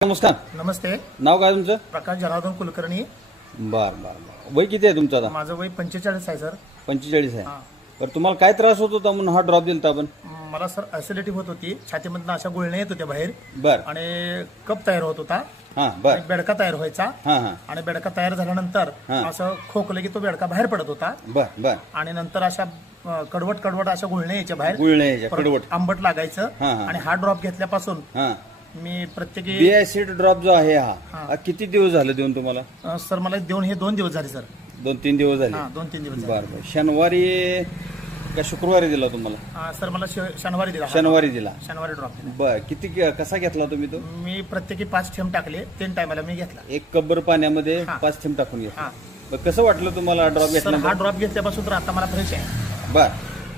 नमस्कार. नमस्ते. नाव काय तुमचं? प्रकाश जनार्दन कुलकर्णी. बर बर बर. वय किती आहे तुमचं आता? माझं वय 45 आहे सर. 45 आहे. हां. तर तुम्हाला काय त्रास होत होता म्हणून हा ड्रॉप दिलता आपण? मला सर ऍसिडिटी होत होती, छातीमधनं अशा गुळण्या येत होत्या बाहेर बर. आणि कप तयार होत होता. हा बर. एक बेडका तयार व्हायचा हा हा आणि बेडका तयार झाल्यानंतर हां. असं खोकलं की तो बेडका बाहेर पडत होता बर बर. आणि नंतर अशा कडवट कडवट अशा गुळण्या यायच्या बाहेर, गुळण्या यायच्या, परत कडवट. आंबट लागायचं. हां, हां. आणि हा ड्रॉप घेतल्यापासून हा. मी प्रत्येकी बी ऍसिड ड्रॉप जो आहे हा हां. हा किती दिवस झाले देऊन तुम्हाला? सर मला देऊन हे 2 दिवस झाले सर. 2-3 दिवस झाले. हा 2-3 दिवस झाले. बर बर. शनिवारी का शुक्रवारी दिला तुम्हाला? सर मला शनिवारी दिला. शनिवारी दिला. शनिवारी ड्रॉप दिला. बर. किती कसा घेतला तुम्ही तो? मी प्रत्येकी 5 थेंब टाकले, 3 टायमाला मी घेतला. एक कब्बर पाण्यामध्ये हां. 5 थेंब टाकून घेतला. हां. बर. कसं वाटलं तुम्हाला ड्रॉप सर घेतला? हा ड्रॉप घेतल्यापासून तर आता मला फ्रेश आहे. बर.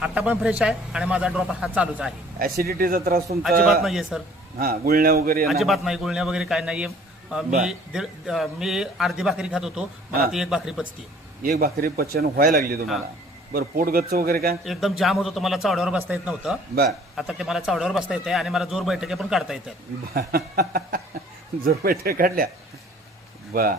आता पण फ्रेश आहे आणि माझा ड्रॉप हा चालूच आहे. ऍसिडिटीचा त्रास तुमचा? अजिबात नाहीये सर. हा. गुळण्या वगैरे नाही? अजिबात नाही, गुळण्या वगैरे काय नाहीये. मी अर्धी भाकरी खात होतो, मला हां. ती एक भाकरी पचती. एक भाकरी पचन व्हायला लागली तुम्हाला? बरं. पोट गच्च वगैरे काय? एकदम जाम होत होतं, मला चावड्यावर बसता येत नव्हतं. बर. आता ते मला चावड्यावर बसता येते आणि मला जोर बैठके पण काढता येतात. जोर बैठक काढल्या? बर.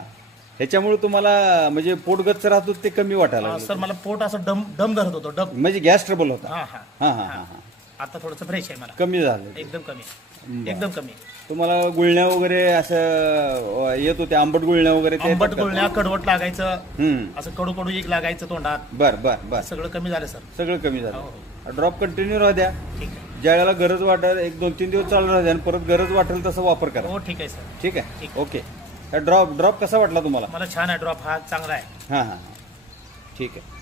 ह्याच्यामुळे तुम्हाला म्हणजे पोट गच्च राहत होतं ते कमी वाटायला लागलं? सर मला पोट असं डम धरत होतं, डम. म्हणजे गॅस ट्रबल होता? हा हा हा हा हा. आता थोडंसं फ्रेश आहे मला. कमी झालं? एकदम कमी, बरं. एकदम कमी. तुम्हाला गुळण्या वगैरे असं येत होते? आंबट गुळण्या वगैरे ते आंबट येतात का? गुळण्या, कडवट लागायचं, हम्म. असं कडू कडू एक लागायचं तोंडात. बर बर बर. सगळं कमी झालं सर. सगळं कमी हो, झालं. ड्रॉप कंटिन्यू राहू द्या. ठीक आहे. ज्या वेळेला गरज वाटेल 1-2-3 दिवस चालू राहू द्या आणि परत गरज वाटेल तसं वापर करा. हो ठीक आहे सर. ठीक आहे. ठीक. ओके. ड्रॉप कसा वाटला तुम्हाला? मला छान आहे ड्रॉप, हा चांगला आहे. हां हां. ठीक आहे.